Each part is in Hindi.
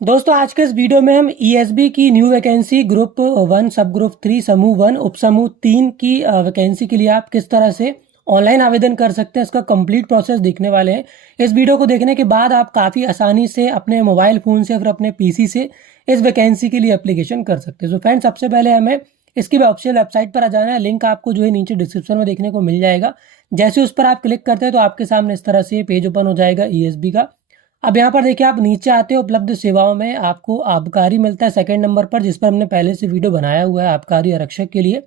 दोस्तों आज के इस वीडियो में हम ईएसबी की न्यू वैकेंसी ग्रुप 1 सब ग्रुप 3 समूह 1 उपसमूह 3 की वैकेंसी के लिए आप किस तरह से ऑनलाइन आवेदन कर सकते हैं इसका कंप्लीट प्रोसेस देखने वाले हैं। इस वीडियो को देखने के बाद आप काफ़ी आसानी से अपने मोबाइल फ़ोन से या फिर अपने पीसी से इस वैकेंसी के लिए एप्लीकेशन कर सकते हैं। तो फ्रेंड्स सबसे पहले हमें इसकी ऑफिशियल वेबसाइट पर आ जाना है। लिंक आपको जो है नीचे डिस्क्रिप्शन में देखने को मिल जाएगा। जैसे उस पर आप क्लिक करते हैं तो आपके सामने इस तरह से पेज ओपन हो जाएगा ईएसबी का। अब यहाँ पर देखिए आप नीचे आते हो उपलब्ध सेवाओं में आपको आबकारी मिलता है सेकंड नंबर पर, जिस पर हमने पहले से वीडियो बनाया हुआ है आबकारी आरक्षक के लिए।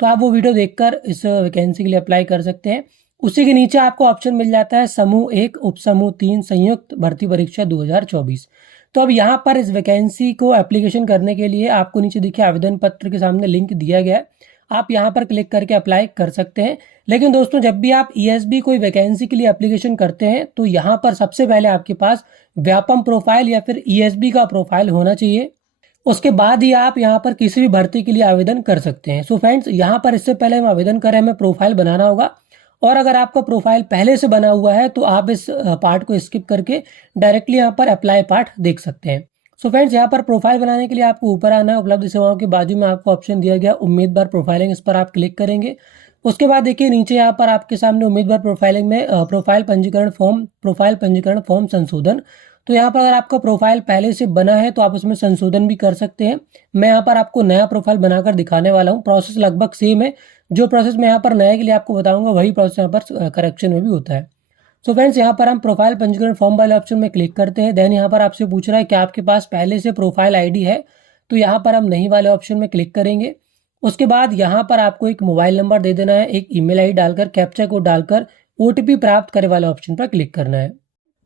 तो आप वो वीडियो देखकर इस वैकेंसी के लिए अप्लाई कर सकते हैं। उसी के नीचे आपको ऑप्शन मिल जाता है समूह 1 उपसमूह 3 संयुक्त भर्ती परीक्षा 2024। तो अब यहाँ पर इस वैकेंसी को एप्लीकेशन करने के लिए आपको नीचे देखिए आवेदन पत्र के सामने लिंक दिया गया है। आप यहाँ पर क्लिक करके अप्लाई कर सकते हैं। लेकिन दोस्तों जब भी आप ईएसबी कोई वैकेंसी के लिए एप्लीकेशन करते हैं तो यहाँ पर सबसे पहले आपके पास व्यापम प्रोफाइल या फिर ईएसबी का प्रोफाइल होना चाहिए। उसके बाद ही आप यहाँ पर किसी भी भर्ती के लिए आवेदन कर सकते हैं। सो फ्रेंड्स यहाँ पर इससे पहले हम आवेदन करें हमें प्रोफाइल बनाना होगा, और अगर आपका प्रोफाइल पहले से बना हुआ है तो आप इस पार्ट को स्किप करके डायरेक्टली यहाँ पर अप्लाई पार्ट देख सकते हैं। सो फ्रेंड्स यहाँ पर प्रोफाइल बनाने के लिए आपको ऊपर आना है। उपलब्ध सेवाओं के बाजू में आपको ऑप्शन दिया गया उम्मीदवार प्रोफाइलिंग, इस पर आप क्लिक करेंगे। उसके बाद देखिए नीचे यहाँ पर आपके सामने उम्मीदवार प्रोफाइलिंग में प्रोफाइल पंजीकरण फॉर्म संशोधन। तो यहाँ पर अगर आपका प्रोफाइल पहले से बना है तो आप उसमें संशोधन भी कर सकते हैं। मैं यहाँ पर आपको नया प्रोफाइल बनाकर दिखाने वाला हूँ। प्रोसेस लगभग सेम है। जो प्रोसेस मैं यहाँ पर नए के लिए आपको बताऊंगा वही प्रोसेस यहाँ पर करेक्शन में भी होता है। सो फ्रेंड्स यहाँ पर हम प्रोफाइल पंजीकरण फॉर्म वाले ऑप्शन में क्लिक करते हैं। देन यहाँ पर आपसे पूछ रहा है कि आपके पास पहले से प्रोफाइल आईडी है, तो यहाँ पर हम नहीं वाले ऑप्शन में क्लिक करेंगे। उसके बाद यहाँ पर आपको एक मोबाइल नंबर दे देना है, एक ईमेल आईडी डालकर कैप्चा कोड डालकर ओटीपी प्राप्त करे वाले ऑप्शन पर क्लिक करना है।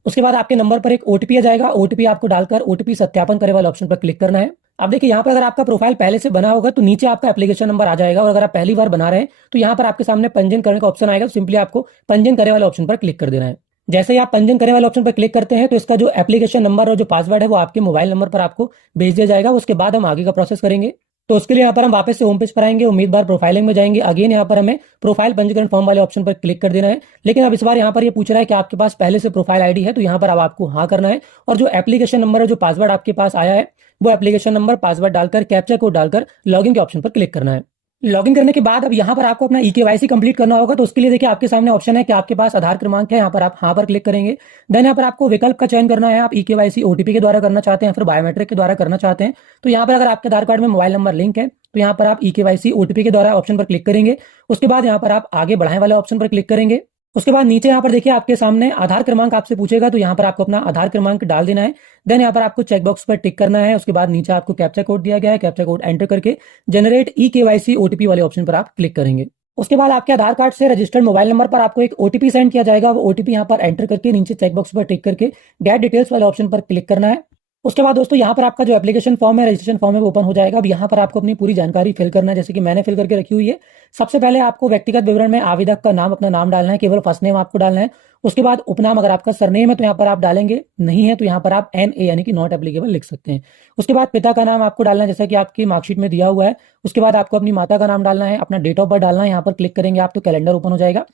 उसके बाद आपके नंबर पर एक ओटीपी आ जाएगा, ओटीपी आपको डालकर ओटीपी सत्यापन करे वाले ऑप्शन पर क्लिक करना है। अब देखिए यहाँ पर अगर आपका प्रोफाइल पहले से बना होगा तो नीचे आपका एप्लीकेशन नंबर आ जाएगा, और अगर आप पहली बार बना रहे हैं तो यहाँ पर आपके सामने पंजीयन करने का ऑप्शन आएगा। तो सिंपली आपको पंजीयन करे वाले ऑप्शन पर क्लिक कर देना है। जैसे ही आप पंजीयन करने वाले ऑप्शन पर क्लिक करते हैं तो इसका जो एप्लीकेशन नंबर और जो पासवर्ड है वो आपके मोबाइल नंबर पर आपको भेज दिया जाएगा। उसके बाद हम आगे का प्रोसेस करेंगे। तो उसके लिए यहाँ पर हम वापस से होम पेज पर आएंगे, उम्मीदवार प्रोफाइलिंग में जाएंगे। अगेन यहाँ पर हमें प्रोफाइल पंजीकरण फॉर्म वाले ऑप्शन पर क्लिक कर देना है। लेकिन अब इस बार यहाँ पर ये पूछ रहा है कि आपके पास पहले से प्रोफाइल आईडी है, तो यहाँ पर अब आपको हाँ करना है। और जो एप्लीकेशन नंबर है, जो पासवर्ड आपके पास आया है, वो एप्लीकेशन नंबर पासवर्ड डालकर कैप्चा कोड डालकर लॉगिन के ऑप्शन पर क्लिक करना है। लॉगिन करने के बाद अब यहाँ पर आपको अपना ईकेवाईसी कंप्लीट करना होगा। तो उसके लिए देखिए आपके सामने ऑप्शन है कि आपके पास आधार क्रमांक है, यहाँ पर आप हाँ पर क्लिक करेंगे। देन यहाँ पर आपको विकल्प का चयन करना है, आप ईकेवाईसी ओटीपी के द्वारा करना चाहते हैं फिर बायोमेट्रिक के द्वारा करना चाहते हैं। तो यहाँ पर अगर आपके आधार कार्ड में मोबाइल नंबर लिंक है तो यहाँ पर आप ईकेवाईसी ओटीपी के द्वारा ऑप्शन पर क्लिक करेंगे। उसके बाद यहाँ पर आप आगे बढ़ाएं वाले ऑप्शन पर क्लिक करेंगे। उसके बाद नीचे यहाँ पर देखिए आपके सामने आधार क्रमांक आपसे पूछेगा, तो यहाँ पर आपको अपना आधार क्रमांक डाल देना है। देन यहाँ पर आपको चेकबॉक्स पर टिक करना है। उसके बाद नीचे आपको कैप्चा कोड दिया गया है, कैप्चा कोड एंटर करके जनरेट ई केवाईसी ओटीपी वाले ऑप्शन पर आप क्लिक करेंगे। उसके बाद आपके आधार कार्ड से रजिस्टर्ड मोबाइल नंबर पर आपको एक ओटीपी सेंड किया जाएगा। वो ओटीपी यहाँ पर एंटर करके नीचे चेकबॉक्स पर टिक करके गेट डिटेल्स वाले ऑप्शन पर क्लिक करना है। उसके बाद दोस्तों यहाँ पर आपका जो एप्लीकेशन फॉर्म है, रजिस्ट्रेशन फॉर्म है, वो ओपन हो जाएगा। अब यहाँ पर आपको अपनी पूरी जानकारी फिल करना है, जैसे कि मैंने फिल करके रखी हुई है। सबसे पहले आपको व्यक्तिगत विवरण में आवेदक का नाम, अपना नाम डालना है, केवल फर्स्ट नेम आपको डालना है। उसके बाद उपनाम अगर आपका सरनेम है तो यहाँ पर आप डालेंगे, नहीं है तो यहाँ पर आप NA यानी कि नॉट एप्लीकेबल लिख सकते हैं। उसके बाद पिता का नाम आपको डालना है जैसा कि आपकी मार्कशीट में दिया हुआ है। उसके बाद आपको अपनी माता का नाम डालना है, अपना डेट ऑफ बर्थ डालना है। यहाँ पर क्लिक करेंगे आप तो कैलेंडर ओपन हो जाएगा।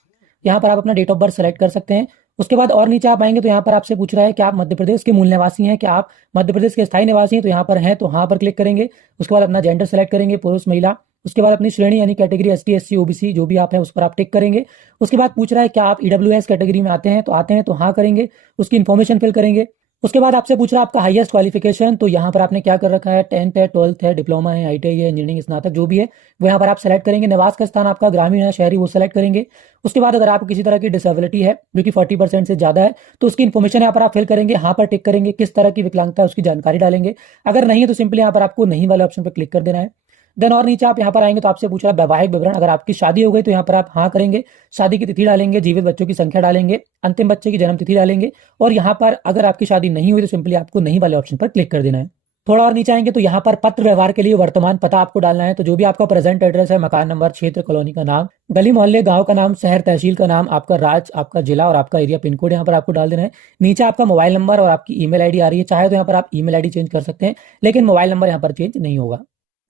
यहाँ पर आप अपना डेट ऑफ बर्थ सेलेक्ट कर सकते हैं। उसके बाद और नीचे आप आएंगे तो यहाँ पर आपसे पूछ रहा है कि आप मध्य प्रदेश के मूल निवासी हैं, क्या आप मध्य प्रदेश के स्थायी निवासी हैं, तो यहाँ पर हैं तो हाँ पर क्लिक करेंगे। उसके बाद अपना जेंडर सेलेक्ट करेंगे, पुरुष महिला। उसके बाद अपनी श्रेणी यानी कैटेगरी ST SC OBC जो भी आप हैं उस पर आप टिक करेंगे। उसके बाद पूछ रहा है क्या आप EWS कैटेगरी में आते हैं तो हाँ करेंगे। उसकी इन्फॉर्मेशन फिल करेंगे। उसके बाद आपसे पूछ रहा है आपका हाईएस्ट क्वालिफिकेशन, तो यहाँ पर आपने क्या कर रखा है, 10th है, 12th है, डिप्लोमा है, ITI है, इंजीनियरिंग स्नातक जो भी है वो यहाँ पर आप सेलेक्ट करेंगे। निवास का स्थान आपका ग्रामीण है, शहरी, वो सेलेक्ट करेंगे। उसके बाद अगर आपको किसी तरह की डिसेबिलिटी है जो कि 40% से ज्यादा है तो उसकी इन्फॉर्मेशन यहाँ पर आप फिल करेंगे, हाँ पर टिक करेंगे। किस तरह की विकलांगता है उसकी जानकारी डालेंगे। अगर नहीं है तो सिंपली यहाँ पर आपको नहीं वाले ऑप्शन पर क्लिक कर देना है। देन और नीचे आप यहाँ पर आएंगे तो आपसे पूछ रहा है वैवाहिक विवरण, अगर आपकी शादी हो गई तो यहाँ पर आप हाँ करेंगे। शादी की तिथि डालेंगे, जीवित बच्चों की संख्या डालेंगे, अंतिम बच्चे की जन्म तिथि डालेंगे। और यहाँ पर अगर आपकी शादी नहीं हुई तो सिंपली आपको नहीं वाले ऑप्शन पर क्लिक कर देना है। थोड़ा और नीचे आएंगे तो यहाँ पर पत्र व्यवहार के लिए वर्तमान पता आपको डालना है। तो जो भी आपका प्रेजेंट एड्रेस है, मकान नंबर, क्षेत्र, कॉलोनी का नाम, गली मोहल्ले, गांव का नाम, शहर, तहसील का नाम, आपका राज्य, आपका जिला और आपका एरिया पिन कोड यहाँ पर आपको डाल देना है। नीचे आपका मोबाइल नंबर और आपकी ईमेल आईडी आ रही है, चाहे तो यहाँ पर आप ईमेल आईडी चेंज कर सकते हैं, लेकिन मोबाइल नंबर यहाँ पर चेंज नहीं होगा।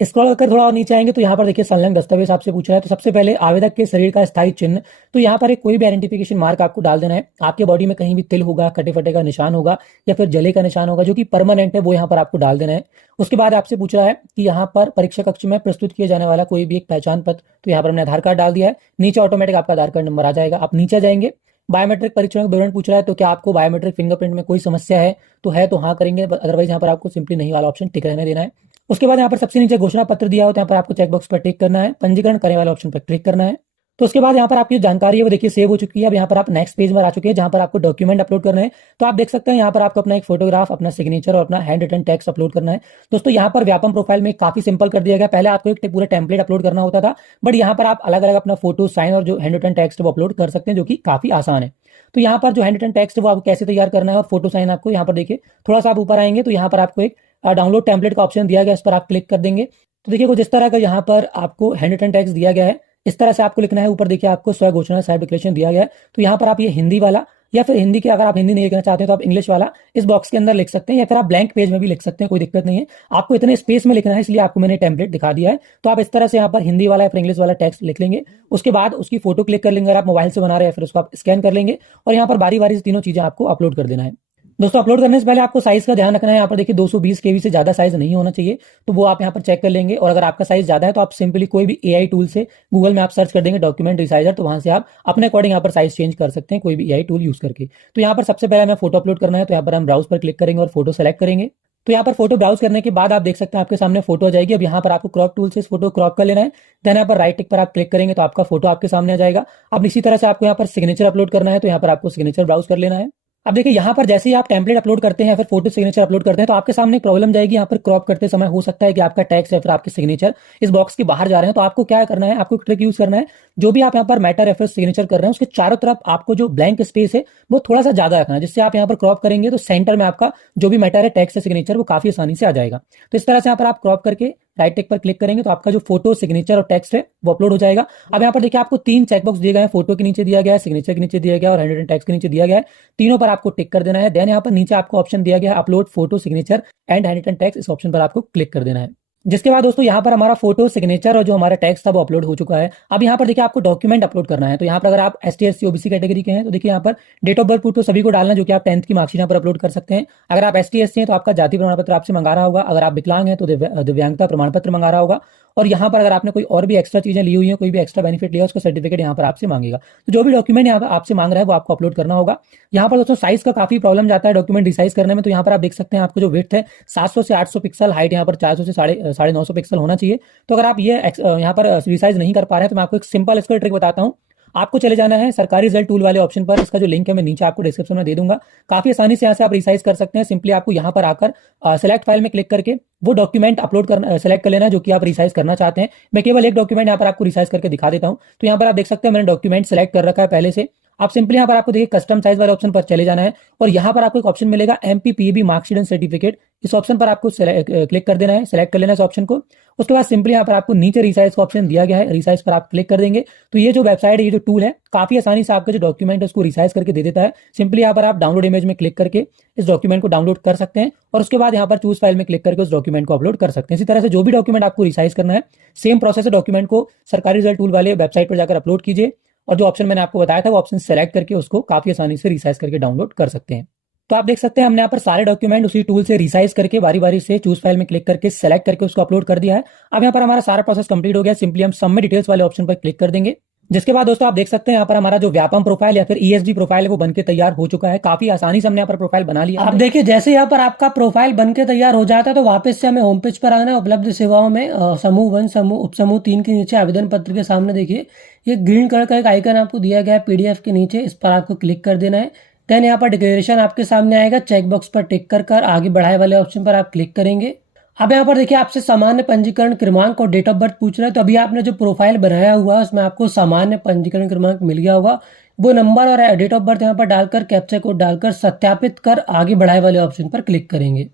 स्क्रॉल कर थोड़ा और नीचे आएंगे तो यहाँ पर देखिए संलग्न दस्तावेज आपसे पूछ रहा है। तो सबसे पहले आवेदक के शरीर का स्थायी चिन्ह, तो यहाँ पर एक कोई भी आइडेंटिफिकेशन मार्क आपको डाल देना है। आपके बॉडी में कहीं भी तिल होगा, कटे फटे का निशान होगा या फिर जले का निशान होगा जो कि परमानेंट है, वो यहाँ पर आपको डाल देना है। उसके बाद आपसे पूछ रहा है कि यहाँ पर परीक्षा कक्ष में प्रस्तुत किया जाने वाला कोई भी एक पहचान पत्र, तो यहाँ पर हमने आधार कार्ड डाल दिया है। नीचे ऑटोमेटिक आपका आधार कार्ड नंबर आ जाएगा। आप नीचे जाएंगे, बायोमेट्रिक परीक्षण का विवरण पूछ रहा है, तो क्या आपको बायोमेट्रिक फिंगरप्रिंट में कोई समस्या है, तो है तो हाँ करेंगे, अदरवाइज यहाँ पर आपको सिंपली नहीं वाला ऑप्शन टिक रहने देना है। उसके बाद यहाँ पर सबसे नीचे घोषणा पत्र दिया हो तो यहाँ पर आपको चेकबॉक्स पर टिक करना है, पंजीकरण करने वाले ऑप्शन पर क्लिक करना है। तो उसके बाद यहाँ पर आपकी जानकारी है वो देखिए सेव हो चुकी है। अब यहाँ पर आप नेक्स्ट पेज में आ चुके हैं जहाँ पर आपको डॉक्यूमेंट अपलोड करना है। तो आप देख सकते हैं यहाँ पर आपको अपना एक फोटोग्राफ, अपना सिग्नेचर और अपना हैंड रिटन टेक्स्ट अपलोड करना है। दोस्तों यहाँ पर व्यापम प्रोफाइल में काफी सिंपल कर दिया गया। पहले आपको एक पूरा टेम्पलेट अपलोड करना होता था, बट यहाँ पर आप अलग अलग अपना फोटो, साइन और जो हैंड रिटन टेक्स्ट वो अपलोड कर सकते हैं, जो कि काफी आसान है। तो यहाँ पर जो हैंड रिटन टेक्स्ट वो आपको कैसे तैयार करना है और फोटो साइन आपको यहाँ पर देखिए थोड़ा सा आप ऊपर आएंगे तो यहाँ पर आपको एक डाउनलोड टेम्पलेट का ऑप्शन दिया गया, इस पर आप क्लिक कर देंगे। तो देखिए कुछ इस तरह का यहाँ पर आपको हैंड रिटन टेक्स्ट दिया गया है, इस तरह से आपको लिखना है। ऊपर देखिए आपको स्व घोषणा सेल्फ डिक्लेरेशन दिया गया है। तो यहाँ पर आप ये हिंदी वाला या फिर हिंदी के, अगर आप हिंदी नहीं लिखना चाहते हैं तो आप इंग्लिश वाला इस बॉक्स के अंदर लिख सकते हैं, या फिर आप ब्लैंक पेज में भी लिख सकते हैं, कोई दिक्कत नहीं है। आपको इतने स्पेस में लिखना है, इसलिए आपको मैंने टेम्पलेट दिखा दिया है। तो आप इस तरह से यहाँ पर हिंदी वाला या फिर इंग्लिश वाला टेक्स्ट लिख लेंगे। उसके बाद उसकी फोटो क्लिक कर लेंगे, अगर आप मोबाइल से बना रहे हैं फिर उसको आप स्कैन कर लेंगे और यहाँ पर बारी बारी से तीनों चीजें आपको अपलोड कर देना है। दोस्तों अपलोड करने से पहले आपको साइज का ध्यान रखना है। यहाँ पर देखिए 220 केबी से ज्यादा साइज नहीं होना चाहिए, तो वो आप यहाँ पर चेक कर लेंगे। और अगर आपका साइज ज्यादा है तो आप सिंपली कोई भी एआई टूल से गूगल में आप सर्च कर देंगे डॉक्यूमेंट रिसाइजर, तो वहां से आप अपने अकॉर्डिंग यहाँ पर साइज चेंज कर सकते हैं कोई भी एआई टूल यूज करके। तो यहाँ पर सबसे पहले हमें फोटो अपलोड करना है, तो यहाँ पर हम ब्राउज पर क्लिक करेंगे और फोटो सेलेक्ट करेंगे। तो यहाँ पर फोटो ब्राउज करने के बाद आप देख सकते हैं आपके सामने फोटो आ जाएगी। अब यहाँ पर आपको क्रॉप टूल से इस फोटो क्रॉप कर लेना है। देन यहाँ पर राइट टिक पर आप क्लिक करेंगे तो आपका फोटो आपके सामने आ जाएगा। अब इसी तरह से आपको यहाँ पर सिग्नेचर अपलोड करना है, तो यहाँ पर आपको सिग्नेचर ब्राउज कर लेना है। अब देखिए यहाँ पर जैसे ही आप टेम्पलेट अपलोड करते हैं या फिर फोटो सिग्नेचर अपलोड करते हैं तो आपके सामने एक प्रॉब्लम जाएगी। यहाँ पर क्रॉप करते समय हो सकता है कि आपका टेक्स्ट या फिर आपके सिग्नेचर इस बॉक्स के बाहर जा रहे हैं। तो आपको क्या करना है, आपको ट्रिक यूज करना है। जो भी आप यहाँ पर मैटर या फिर सिग्नेचर कर रहे हैं उसके चारों तरफ आपको जो ब्लैंक स्पेस है वो थोड़ा सा ज्यादा रखना है, जिससे आप यहाँ पर क्रॉप करेंगे तो सेंटर में आपका जो भी मैटर है, टेक्स्ट या सिग्नेचर, वो काफी आसानी से आ जाएगा। तो इस तरह से यहाँ पर आप क्रॉप करके राइट टिक पर क्लिक करेंगे तो आपका जो फोटो, सिग्नेचर और टेक्स्ट है वो अपलोड हो जाएगा। अब यहाँ पर देखिए आपको 3 चेकबॉक्स दिए गए हैं, फोटो के नीचे दिया गया है, सिग्नेचर के नीचे दिया गया है और हैंड रिटन टेक्स्ट के नीचे दिया गया है। तीनों पर आपको टिक कर देना है। देन यहाँ पर नीचे आपको ऑप्शन दिया गया है upload photo, signature and hand written text, इस ऑप्शन पर आपको क्लिक कर देना है। जिसके बाद दोस्तों यहाँ पर हमारा फोटो, सिग्नेचर और जो हमारा टेक्स्ट था वो अपलोड हो चुका है। अब यहाँ पर देखिए आपको डॉक्यूमेंट अपलोड करना है। तो यहाँ पर अगर आप ST SC OBC कैटेगरी के हैं तो देखिए यहाँ पर डेट ऑफ बर्थ प्रूफ तो सभी को डालना है, जो कि आप 10th की मार्कशीट यहाँ पर अपलोड कर सकते हैं। अगर आप ST SC हैं तो आपका जाति प्रमाण पत्र आपसे मंगा रहा होगा। अगर आप विकलांग हैं तो दिव्यांगता प्रमाण पत्र मंगा रहा होगा। और यहाँ पर अगर आपने कोई और भी एक्स्ट्रा चीजें ली हुई है, कोई भी एक्स्ट्रा बेनिफिट लिया, उसका सर्टिफिकेट यहाँ पर आपसे मांगेगा। तो जो भी डॉक्यूमेंट यहाँ पर आपसे मांग रहा है वो आपको अपलोड करना होगा। यहाँ पर दोस्तों साइज का काफी प्रॉब्लम जाता है डॉक्यूमेंट रिसाइज करने में। तो यहाँ पर आप देख सकते हैं आपको जो विड्थ है 700 से 800 पिक्सल, हाइट यहाँ पर 400 से 950 पिक्सल होना चाहिए। तो अगर आप ये यहाँ पर रिसाइज नहीं कर पा रहे हैं तो मैं आपको एक सिंपल इसका ट्रिक बताता हूँ। आपको चले जाना है सरकारी रिजल्ट टूल वाले ऑप्शन पर, इसका जो लिंक है मैं नीचे आपको डिस्क्रिप्शन में दे दूंगा। काफी आसानी से यहाँ से आप रिसाइज कर सकते हैं। सिंपली आपको यहाँ पर आकर सेलेक्ट फाइल में क्लिक करके वो डॉक्यूमेंट अपलोड करना, सेलेक्ट कर लेना है जो कि आप रिसाइज करना चाहते हैं। मैं केवल एक डॉक्यूमेंट यहाँ पर आपको रिसाइज करके दिखा देता हूँ। तो यहाँ पर आप देख सकते हैं मैंने डॉक्यूमेंट सेलेक्ट कर रखा है पहले से। आप सिंपली यहाँ पर आपको देखिए कस्टम साइज वाले ऑप्शन पर चले जाना है और यहाँ पर आपको एक ऑप्शन मिलेगा MPPAB मार्कशीट एंड सर्टिफिकेट, इस ऑप्शन पर आपको क्लिक कर देना है, सेलेक्ट कर लेना है इस ऑप्शन को। उसके बाद सिंपली यहाँ पर आपको नीचे रिसाइज का ऑप्शन दिया गया है, रिसाइज पर आप क्लिक कर देंगे तो ये जो वेबसाइट है, ये जो टूल है, काफी आसानी से आपका जो डॉक्यूमेंट है उसको रिसाइज करके दे देता है। सिंपली यहाँ पर आप डाउनलोड इमेज में क्लिक करके इस डॉक्यूमेंट को डाउनलोड कर सकते हैं और उसके बाद यहाँ पर चूज फाइल में क्लिक करके उस डॉक्यूमेंट को अपलोड कर सकते हैं। इसी तरह से जो भी डॉक्यूमेंट आपको रिसाइज करना है, सेम प्रोसेस है, डॉक्यूमेंट को सरकारी रिजल्ट टूल वाले वेबसाइट पर जाकर अपलोड कीजिए और जो ऑप्शन मैंने आपको बताया था वो ऑप्शन सेलेक्ट करके उसको काफी आसानी से रिसाइज करके डाउनलोड कर सकते हैं। तो आप देख सकते हैं हमने यहाँ पर सारे डॉक्यूमेंट उसी टूल से रिसाइज करके बारी बारी से चूज फाइल में क्लिक करके सेलेक्ट करके उसको अपलोड कर दिया है। अब यहाँ पर हमारा सारा प्रोसेस कंप्लीट हो गया। सिंपली हम सबमिट डिटेल्स वाले ऑप्शन पर क्लिक कर देंगे। जिसके बाद दोस्तों आप देख सकते हैं यहाँ पर हमारा जो व्यापम प्रोफाइल या फिर ESB प्रोफाइल है वो बनके तैयार हो चुका है। काफी आसानी से हमने यहाँ पर प्रोफाइल बना लिया। अब देखिए जैसे यहाँ पर आपका प्रोफाइल बनके तैयार हो जाता है तो वापस से हमें होम पेज पर आना है। उपलब्ध सेवाओं में समूह 1 समूह उपसमूह 3 के नीचे आवेदन पत्र के सामने देखिए ये ग्रीन कलर का एक आइकन आपको दिया गया है PDF के नीचे, इस पर आपको क्लिक कर देना है। देन यहाँ पर डिक्लेरेशन आपके सामने आएगा, चेकबॉक्स पर टिक कर आगे बढ़ाए वाले ऑप्शन पर आप क्लिक करेंगे। अब यहाँ पर देखिए आपसे सामान्य पंजीकरण क्रमांक और डेट ऑफ बर्थ पूछ रहा है। तो अभी आपने जो प्रोफाइल बनाया हुआ है उसमें आपको सामान्य पंजीकरण क्रमांक मिल गया होगा। वो नंबर और डेट ऑफ बर्थ यहाँ पर डालकर कैप्चा कोड डालकर सत्यापित कर आगे बढ़ाए वाले ऑप्शन पर क्लिक करेंगे।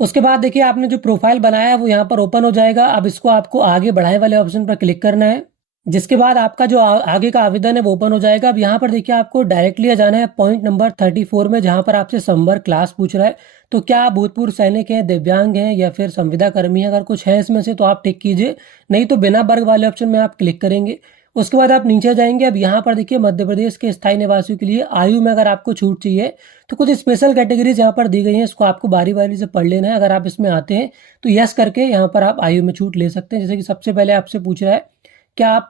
उसके बाद देखिए आपने जो प्रोफाइल बनाया है वो यहाँ पर ओपन हो जाएगा। अब इसको आपको आगे बढ़ाए वाले ऑप्शन पर क्लिक करना है। जिसके बाद आपका जो आगे का आवेदन है वो ओपन हो जाएगा। अब यहाँ पर देखिए आपको डायरेक्टली जाना है पॉइंट नंबर 34 में, जहाँ पर आपसे संवर्ग क्लास पूछ रहा है। तो क्या आप भूतपूर्व सैनिक हैं, दिव्यांग हैं या फिर संविदा कर्मी हैं? अगर कुछ है इसमें से तो आप टिक कीजिए, नहीं तो बिना वर्ग वाले ऑप्शन में आप क्लिक करेंगे। उसके बाद आप नीचे जाएंगे। अब यहाँ पर देखिए मध्य प्रदेश के स्थायी निवासियों के लिए आयु में अगर आपको छूट चाहिए तो कुछ स्पेशल कैटेगरीज यहाँ पर दी गई हैं, इसको आपको बारी बारी से पढ़ लेना है। अगर आप इसमें आते हैं तो यस करके यहाँ पर आप आयु में छूट ले सकते हैं। जैसे कि सबसे पहले आपसे पूछ रहा है क्या आप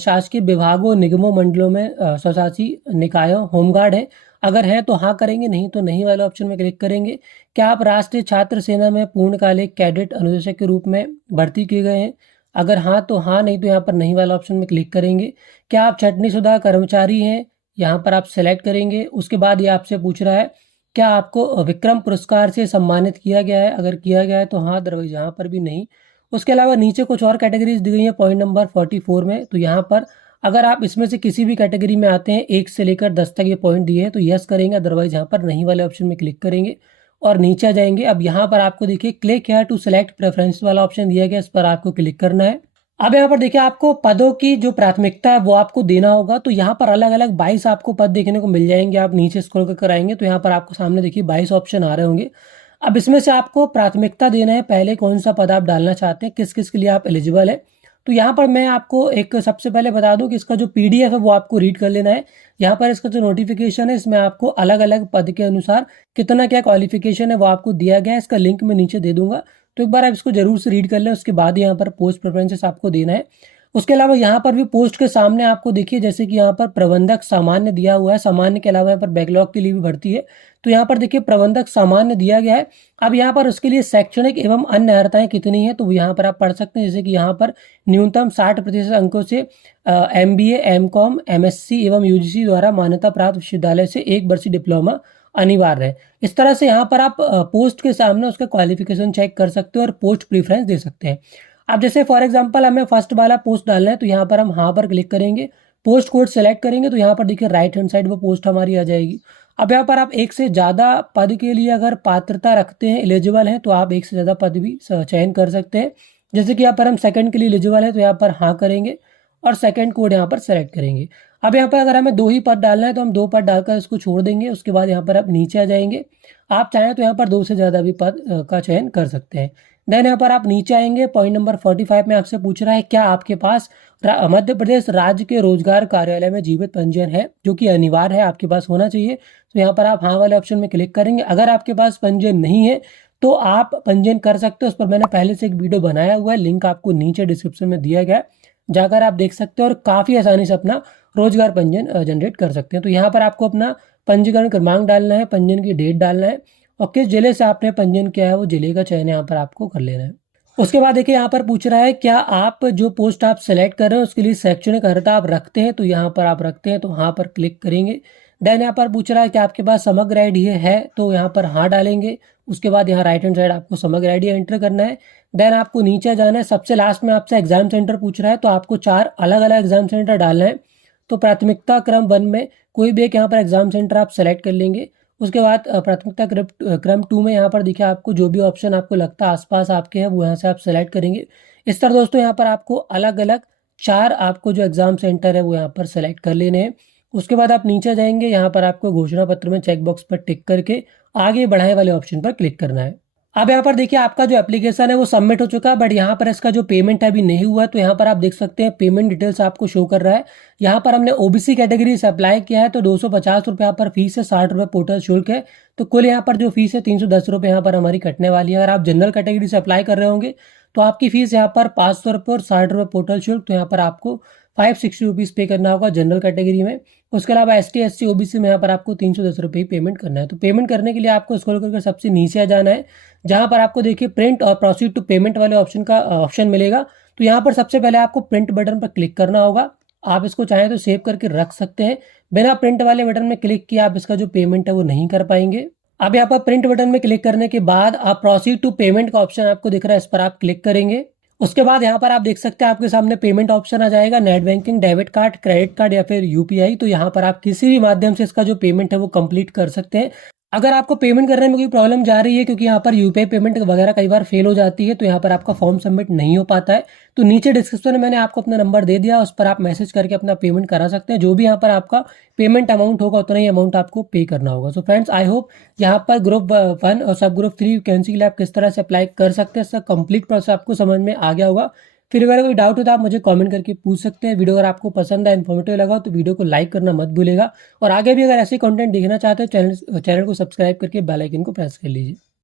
शासकीय विभागों, निगमों, मंडलों में स्वशासी निकायों होमगार्ड हैं? अगर हैं तो हाँ करेंगे, नहीं तो नहीं वाले ऑप्शन में क्लिक करेंगे। क्या आप राष्ट्रीय छात्र सेना में पूर्णकालिक कैडेट अनुदेशक के रूप में भर्ती किए गए हैं? अगर हाँ तो हाँ, नहीं तो यहाँ पर नहीं वाला ऑप्शन में क्लिक करेंगे। क्या आप छटनीशुदा कर्मचारी हैं? यहाँ पर आप सेलेक्ट करेंगे। उसके बाद ये आपसे पूछ रहा है क्या आपको विक्रम पुरस्कार से सम्मानित किया गया है? अगर किया गया है तो हाँ, अदरवाइज यहाँ पर भी नहीं। उसके अलावा नीचे कुछ और कैटेगरीज दी गई है पॉइंट नंबर 44 में। तो यहाँ पर अगर आप इसमें से किसी भी कैटेगरी में आते हैं, 1 से लेकर 10 तक ये पॉइंट दिए हैं, तो यस करेंगे, अदरवाइज यहाँ पर नहीं वाले ऑप्शन में क्लिक करेंगे और नीचे आ जाएंगे। अब यहाँ पर आपको देखिए click here to select preference वाला ऑप्शन दिया गया, इस पर आपको क्लिक करना है। अब यहाँ पर देखिए आपको पदों की जो प्राथमिकता है वो आपको देना होगा। तो यहाँ पर अलग अलग 22 आपको पद देखने को मिल जाएंगे। आप नीचे स्क्रॉल कर आएंगे तो यहाँ पर आपको सामने देखिए 22 ऑप्शन आ रहे होंगे। अब इसमें से आपको प्राथमिकता देना है, पहले कौन सा पद आप डालना चाहते हैं, किस किस के लिए आप एलिजिबल है। तो यहाँ पर मैं आपको एक सबसे पहले बता दूं कि इसका जो पीडीएफ है वो आपको रीड कर लेना है। यहाँ पर इसका जो नोटिफिकेशन है इसमें आपको अलग अलग पद के अनुसार कितना क्या क्वालिफिकेशन है वो आपको दिया गया है। इसका लिंक मैं नीचे दे दूंगा, तो एक बार आप इसको जरूर से रीड कर लें। उसके बाद यहाँ पर पोस्ट प्रेफरेंसेस आपको देना है। उसके अलावा यहाँ पर भी पोस्ट के सामने आपको देखिए जैसे कि यहाँ पर प्रबंधक सामान्य दिया हुआ है, सामान्य के अलावा यहाँ पर बैकलॉग के लिए भी भर्ती है। तो यहाँ पर देखिए प्रबंधक सामान्य दिया गया है। अब यहाँ पर उसके लिए शैक्षणिक एवं अन्य अर्हताएं कितनी है तो यहाँ पर आप पढ़ सकते हैं। जैसे कि यहाँ पर न्यूनतम 60% अंकों से MBA, MCOM, MSc एवं UGC द्वारा मान्यता प्राप्त विश्वविद्यालय से 1 वर्षीय डिप्लोमा अनिवार्य है। इस तरह से यहाँ पर आप पोस्ट के सामने उसका क्वालिफिकेशन चेक कर सकते हो और पोस्ट प्रीफरेंस दे सकते हैं। अब जैसे फॉर एग्जांपल हमें फर्स्ट वाला पोस्ट डालना है तो यहाँ पर हम हाँ पर क्लिक करेंगे, पोस्ट कोड सेलेक्ट करेंगे तो यहाँ पर देखिए राइट हैंड साइड वो पोस्ट हमारी आ जाएगी। अब यहाँ पर आप 1 से ज़्यादा पद के लिए अगर पात्रता रखते हैं, एलिजिबल हैं, तो आप 1 से ज़्यादा पद भी चयन कर सकते हैं। जैसे कि यहाँ पर हम सेकंड के लिए एलिजिबल है तो यहाँ पर हाँ करेंगे और सेकंड कोड यहाँ पर सेलेक्ट करेंगे। अब यहाँ पर अगर हमें 2 ही पद डालना है तो हम 2 पद डालकर इसको छोड़ देंगे। उसके बाद यहाँ पर आप नीचे आ जाएंगे। आप चाहें तो यहाँ पर 2 से ज़्यादा भी पद का चयन कर सकते हैं। देन यहाँ पर आप नीचे आएंगे, पॉइंट नंबर 45 में आपसे पूछ रहा है क्या आपके पास मध्य प्रदेश राज्य के रोजगार कार्यालय में जीवित पंजीयन है, जो कि अनिवार्य है, आपके पास होना चाहिए। तो यहाँ पर आप हाँ वाले ऑप्शन में क्लिक करेंगे। अगर आपके पास पंजीयन नहीं है तो आप पंजीयन कर सकते हो। उस पर मैंने पहले से एक वीडियो बनाया हुआ है, लिंक आपको नीचे डिस्क्रिप्शन में दिया गया है, जाकर आप देख सकते हो और काफ़ी आसानी से अपना रोजगार पंजीयन जनरेट कर सकते हैं। तो यहाँ पर आपको अपना पंजीकरण क्रमांक डालना है, पंजीयन की डेट डालना है और किस जिले से आपने पंजीयन किया है वो जिले का चयन यहाँ पर आपको कर लेना है। उसके बाद देखिए यहाँ पर पूछ रहा है क्या आप जो पोस्ट आप सेलेक्ट कर रहे हैं उसके लिए शैक्षणिक अर्हता आप रखते हैं, तो यहाँ पर आप रखते हैं तो हाँ पर क्लिक करेंगे। देन यहाँ पर पूछ रहा है कि आपके पास समग्र आईडी है, तो यहाँ पर हाँ डालेंगे। उसके बाद यहाँ राइट हैंड साइड आपको समग्र आईडी एंटर करना है। देन आपको नीचे जाना है। सबसे लास्ट में आपसे एग्जाम सेंटर पूछ रहा है, तो आपको 4 अलग अलग एग्जाम सेंटर डालना है। तो प्राथमिकता क्रम 1 में कोई भी एक यहाँ पर एग्जाम सेंटर आप सेलेक्ट कर लेंगे। उसके बाद प्राथमिकता क्रम 2 में यहाँ पर देखिए आपको जो भी ऑप्शन आपको लगता है आसपास आपके है वो यहाँ से आप सेलेक्ट करेंगे। इस तरह दोस्तों यहाँ पर आपको अलग अलग 4 आपको जो एग्जाम सेंटर है वो यहाँ पर सेलेक्ट कर लेने हैं। उसके बाद आप नीचे जाएंगे, यहाँ पर आपको घोषणा पत्र में चेक बॉक्स पर टिक करके आगे बढ़ाए वाले ऑप्शन पर क्लिक करना है। अब यहाँ पर देखिए आपका जो एप्लीकेशन है वो सबमिट हो चुका है, बट यहाँ पर इसका जो पेमेंट है अभी नहीं हुआ। तो यहाँ पर आप देख सकते हैं पेमेंट डिटेल्स आपको शो कर रहा है। यहाँ पर हमने ओबीसी कैटेगरी से अप्लाई किया है तो 250 रुपये यहाँ पर फीस है, 60 रुपये पोर्टल शुल्क है। तो कुल यहाँ पर जो फीस है 310 रुपये यहाँ पर हमारी कटने वाली है। अगर आप जनरल कैटेगरी से अप्लाई कर रहे होंगे तो आपकी फीस यहाँ पर 500 रुपये और 60 रुपये पोर्टल शुल्क, तो यहाँ पर आपको 560 रुपीज़ पे करना होगा जनरल कैटेगरी में। उसके अलावा ST SC OBC में यहाँ पर आपको 310 रुपये ही पेमेंट करना है। तो पेमेंट करने के लिए आपको स्क्रॉल करके सबसे नीचे आ जाना है, जहाँ पर आपको देखिए प्रिंट और प्रोसीड टू पेमेंट वाले ऑप्शन मिलेगा। तो यहाँ पर सबसे पहले आपको प्रिंट बटन पर क्लिक करना होगा। आप इसको चाहें तो सेव करके रख सकते हैं। बिना प्रिंट वाले बटन में क्लिक किए आप इसका जो पेमेंट है वो नहीं कर पाएंगे। अब यहाँ पर प्रिंट बटन में क्लिक करने के बाद आप प्रोसीड टू पेमेंट का ऑप्शन आपको दिख रहा है, इस पर आप क्लिक करेंगे। उसके बाद यहाँ पर आप देख सकते हैं आपके सामने पेमेंट ऑप्शन आ जाएगा, net banking, debit card, credit card या फिर UPI। तो यहाँ पर आप किसी भी माध्यम से इसका जो पेमेंट है वो कंप्लीट कर सकते हैं। अगर आपको पेमेंट करने में कोई प्रॉब्लम जा रही है क्योंकि यहाँ पर यूपीआई पेमेंट वगैरह कई बार फेल हो जाती है तो यहाँ पर आपका फॉर्म सबमिट नहीं हो पाता है, तो नीचे डिस्क्रिप्शन में मैंने आपको अपना नंबर दे दिया, उस पर आप मैसेज करके अपना पेमेंट करा सकते हैं। जो भी यहाँ पर आपका पेमेंट अमाउंट होगा उतना ही अमाउंट आपको पे करना होगा। सो फ्रेंड्स, आई होप यहाँ पर ग्रुप 1 और सब ग्रुप 3 वैकेंसी के लिए आप किस तरह से अप्लाई कर सकते हैं इसका कंप्लीट प्रोसेस आपको समझ में आ गया होगा। फिर अगर कोई डाउट हो तो आप मुझे कमेंट करके पूछ सकते हैं। वीडियो अगर आपको पसंद आया, इन्फॉर्मेटिव लगा तो वीडियो को लाइक करना मत भूलेगा, और आगे भी अगर ऐसे कंटेंट देखना चाहते हो चैनल को सब्सक्राइब करके बेल आइकन को प्रेस कर लीजिए।